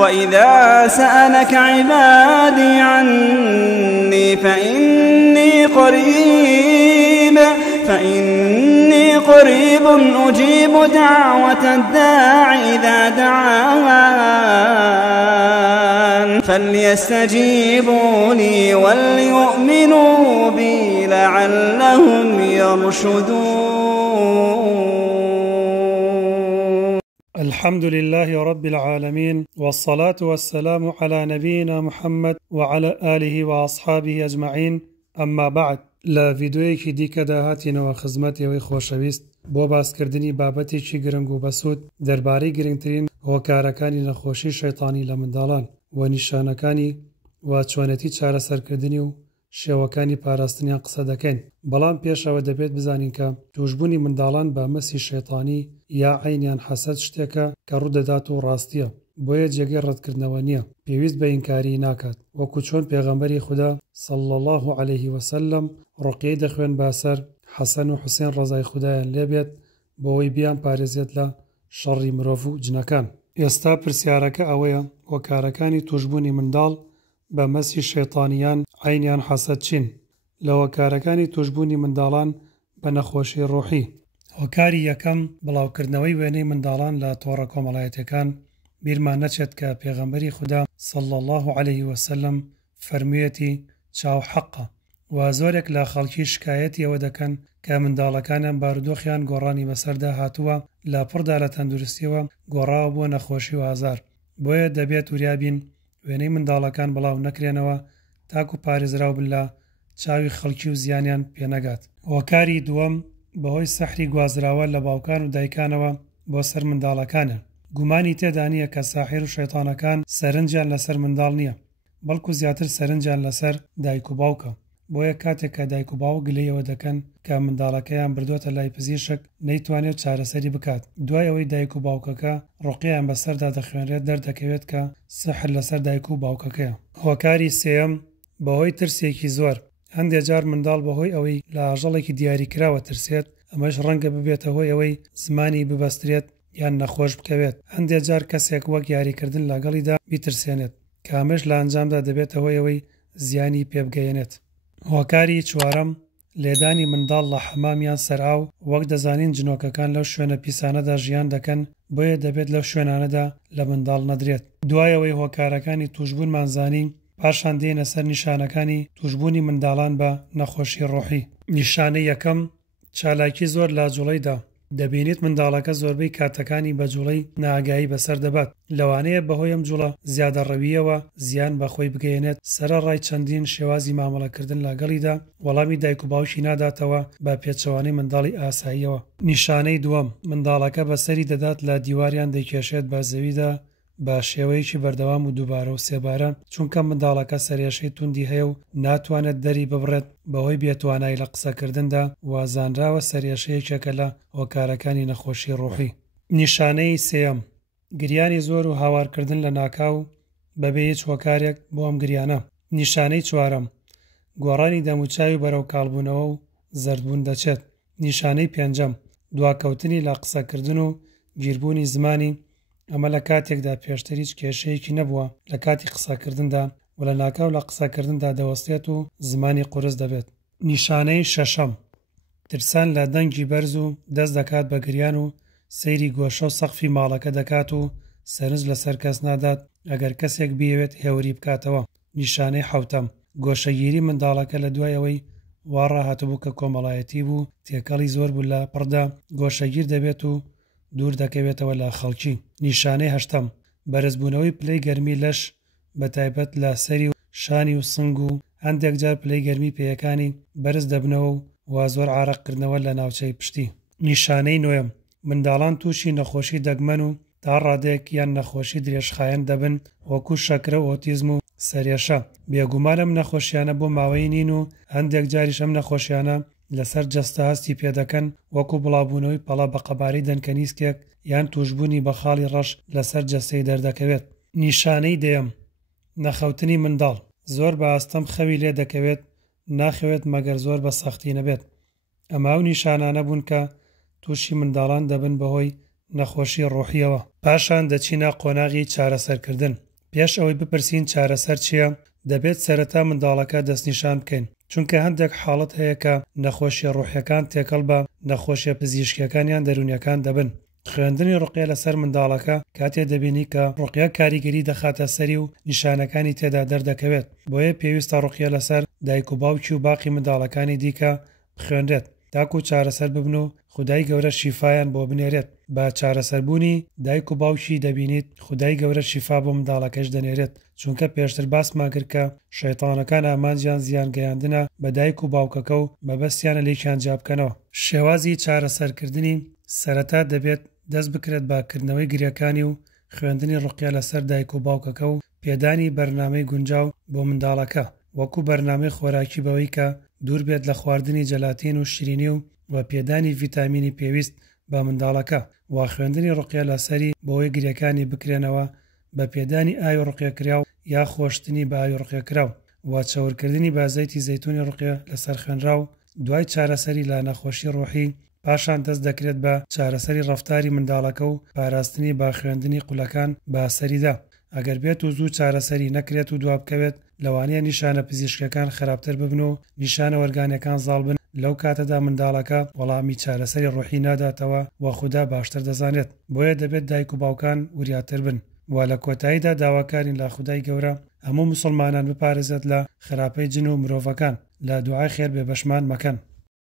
وإذا سألك عبادي عني فإني قريب أجيب دعوة الداع إذا دعان فليستجيبوا لي وليؤمنوا بي لعلهم يرشدون. الحمد لله رب العالمين، والصلاة والسلام على نبينا محمد وعلى آله وأصحابه أجمعين. أما بعد، لا فيديویەکی دیکە داهاتینەوە خزمەتەوەی خۆشەویست بۆ باسکردنی بابەتێکی گرنگ و بەسوود دەربارەی گرنگترین هۆکارەکانی نەخۆشی شەیطانی لە منداڵان و نیشانەکانی و چۆنەتی چارەسەرکردنی و شێوەکانی پاراستنیان قسە دەکەین. بەڵام پێشەوە دەبێت بزانین کە توشبوونی منداڵان بە مەسی شەیطانی یا عینیان حەسەد شتێکە کە ڕوودەدات و ڕاستیە، بۆیە جێگەی ڕەتکردنەوە نییە، پێویست بە ئینکاری ناکات. وەکو چۆن پێغەمبەری خوددا صلی الله عليه وسلم ڕوقیەی دەخوێن باسەر حەسەن و حوسێن ڕەزای خودایان لێبێت بۆەوەی بیان پارێزێت لە شەڕی مرۆڤ و جنەکان. ئێستا پرسیارەکە ئەوەیە هۆکارەکانی توشبوونی منداڵ بە مەسی شەیطانیان عینیان حەسەد چین؟ لە هۆکارەکانی توشبوونی منداڵان بە نەخۆشی ڕوحی. هۆکاری یەکەم بڵاوکردنەوەی وێنەی منداڵان لە تۆڕە کۆمەڵایەتیەکان. بیرمان نەچێت کە پێغەمبەری خوددا صلی الله عليه وسلم فەرموویەتی چاو حەقە و زۆرێک لە خەڵکی شکایەتی ئەوە دەکەن کە منداڵەکانیان بارودۆخیان گۆڕانی بەسەردا هاتووە لە پڕدا لە تەندروستیەوە گۆڕاوە بۆ نەخۆشی و ئازار. بۆیە دەبێت وریابین وێنەی منداڵەکان بڵاو نەکرێنەوە تاکو پارێزراو بن لە چاوی خەڵکی و زیانیان پێنەگات. هۆکاری دووەم بەهۆی سەحری گوازراوە لە باوکان و دایکانەوە بۆ سەر منداڵەکانە. گومانی تێدا نییە کە ساحیر و شەیطانەکان سەرنجیان لەسەر منداڵ نییە، بەڵکو زیاتر سەرنجیان لەسەر دایک و باوکە. بۆیە کاتێک کە دایک و باوک گلەیەوە دەکەن کە منداڵەکەیان بردوۆتە لای پزیشک نەیتوانێت چارەسەری بکات، دوای ئەوەی دایک و باوکەکە ڕوقییان بەسەردا دەخوێنرێت دەردەکەوێت کە سحر لەسەر دایک و باوکەکەیە. هۆکاری سێەم بەهۆی ترسێکی زۆر. هەندێک جار منداڵ بەهۆی ئەوەی لە ئاژەڵێکی دیاریکراوە ترسێت، ئەمەش ڕەنگە ببێتە هۆی ئەوەی زمانی ببەسترێت یان نەخۆش بکەوێت. هەندێک جار کەسێک وەک یاریکردن لەگەڵیدا بیترسێنێت کە ئەمەش لە ئەنجامدا دەبێتە هۆی ئەوەی زیانی پێبگەیەنێت. هۆکاری چوارەم لێدانی منداڵ لە حەمامیان سەرئاو. وەک دەزانین جنۆکەکان لەو شوێنە پیسانەدا ژیان دەکەن، بۆیە دەبێت لەو شوێنانەدا لە منداڵ نەدرێت. دوایەوەی هۆکارەکانی توشبوونمان زانی، پاشان دێنە سەر نیشانەکانی توشبوونی منداڵان بە نەخۆشی ڕوحی. نیشانەی یەکەم چالاکی زۆر لە جوڵەیدا. دەبینیت منداڵەکە زۆربەی کاتەکانی بە جوڵەی ناگایی بەسەر دەبات، لەوانەیە بەهۆی ئەم جوڵە زیادە ڕەویەوە زیان بەخۆی بگەێنێت. سەرەڕای چەندین شێوازی مامەڵەکردن لەگەڵیدا وەڵامی دایک و باوشی ناداتەوە بە پێچەوانەی منداڵی ئاساییەوە. نیشانەی دووەم منداڵەکە بەسەری دەدات لە دیواریان دەیکێشێت بە زەویدا بە شێوەیەکی بەردەوام و دووبارە و سێبارە، چونکە منداڵەکە سەرێشەی توندی هەیە و ناتوانێت دەری ببڕێت بەهۆی بێتوانایی لە قسەکردندا وازانراوە سەرێشەیەکێکە لە هۆکارەکانی نەخۆشی ڕوحی. نیشانەی سێەم گریانی زۆر و هاوارکردن لە ناکاو بەبێ هیچ هۆکارێک بۆ ئەم گریانە. نیشانەی چوارەم گۆڕانی دەموچاوی بەرەو کاڵبوونەوە و زەردبوون دەچێت. نیشانەی پێنجەم دواکەوتنی لە قسەکردن و گیربوونی زمانی، ئەمە لە کاتێکدا پێشتر هیچ کێشەیەکی نەبووە لە کاتی قسەکردندا و لە ناکاو لە قسەکردندا دەوەستێت و زمانی قورس دەبێت. نیشانەی شەشەم ترسان لە دەنگی بەرز و دەست دەکات بە گریان و سەیری گۆشە و سەقفی ماڵەکە دەکات و سەرنج لەسەر کەس نادات ئەگەر کەسێک بیەوێت هێوری بکاتەوە. نیشانەی حەوتەم گۆشەگیری منداڵەکە لە دوایەوەی وا ڕاهاتبوو کە کۆمەڵایەتی بوو تێکەڵی زۆر بوو لە پڕدا گۆشەگیر دەبێت و دوور دەکەوێتەوە لە خەڵکی. نیشانەی هەشتەم بەرزبوونەوەی پلەی گەرمی لەش بەتایبەت لە سەری و شانی و سنگ و هەندێک جار پلەی گەرمی پێیەکانی بەرز دەبنەوە و زۆر عارەقکردنەوە لە ناوچەی پشتی. نیشانەی نوێم منداڵان تووشی نەخۆشی دەگمەن و تا ڕادێک یان نەخۆشی درێژخایەن دەبن وەکو شەکرە و ئۆتیزم و سەرێشە. بێگومانم نەخۆشیانە بۆ ماوەی نین و هەندێک جاریش ئەم نەخۆشیانە لەسەر جەستە هەستی پێدەکەن وەکو بڵاوبوونەوەی پەڵە بە قەبارەی دەنکەنیسکێک یان توشبوونی بە خاڵی ڕەش لەسەر جەستەی دەردەکەوێت. نیشانەی دێم نەخەوتنی منداڵ زۆر بە ئاستەم خەوی لێ دەکەوێت، ناخەوێت مەگەر زۆر بە سەختی نەبێت. ئەمە ئەو نیشانانە بوون کە تووشی منداڵان دەبن بەهۆی نەخۆشی ڕوحیەوە. پاشان دەچینە قۆناغی چارەسەرکردن. پێش ئەوەی بپرسین چارەسەر چییە، دەبێت سەرەتا منداڵەکە دەستنیشان بکەین، چونکە هەندێک حاڵەت هەیە کە نەخۆشیە ڕوحیەکان تێکەڵ بە نەخۆشیە پزیشکیەکانیان دەرونیەکان دەبن. خوێندنی ڕوقیە لەسەر منداڵەکە کاتێ دەبینی کە ڕوقیە کاریگەری دەخاتە سەری و نیشانەکانی تێدا دەردەکەوێت، بۆیە پێویستە ڕوقیە لەسەر دایک و باوکی و باقی منداڵەکانی دیکە بخوێنرێت تاکو چارەسەر ببن و خودای گەورە شیفایان بۆ بنێرێت. با چارەسەربوونی دایک و باوکی دەبینیت خودای گەورە شیفا بۆ منداڵەکەش دەنێرێت، چونکە پێشتر باسمان کرد کە شەیتانەکان ئامانجیان زیان گەیاندنە بە دایک و باوکەکە و مەبەستیانە لێکیان جابکەنەوە. شێوازی چارەسەرکردنی سەرەتا دەبێت دەست بکرێت باکردنەوەی گریەکانی و خوێندنی ڕوقیە لەسەر دایک و باوکەکە و پێدانی بەرنامەی گونجاو بۆ منداڵەکە، وەکو بەرنامەی خۆراکی بەوەی کە دوور بێت لە خواردنی جەلاتین و شیرینی و پێدانی ڤیتامینی پێویست بە منداڵەکە، و خوێندنی ڕوقیە لەسەری بۆەوەی گریەکانی بکرێنەوە بە پێدانی ئاوی ڕوقیەکراو یا خۆشتنی بە ئاوی ڕوقیەکراو، و چاورکردنی بازەیتی زەیتونی ڕوقیە لەسەر خوێنراو دوای چارەسەری لا نەخۆشی ڕوحی. پاشان دەست دەکرێت بە چارەسەری ڕەفتاری منداڵەکە و پاراستنی با خوێندنی قولەکان بە سەریدا. ئەگەر بێت و زوو چارەسەری نەکرێت و دوابکەوێت، لەوانەیە نیشانە پزیشکەکان خراپتر ببن و نیشانە وەرگانەکان زاڵ بن. لەو کاتەدا منداڵەکە وەڵامی چارەسەری ڕوحی ناداتەوە و خوددا باشتر دەزانێت، بۆیە دەبێت دایک و باوکان وریاتر بن. و لە کۆتاییدا داواکارین لە خودای گەورە هەموو مسلمانان بپارێزێت لە خراپەی جن و مرۆڤەکان، لە دوعای خێر بێبەشمان مەکەن.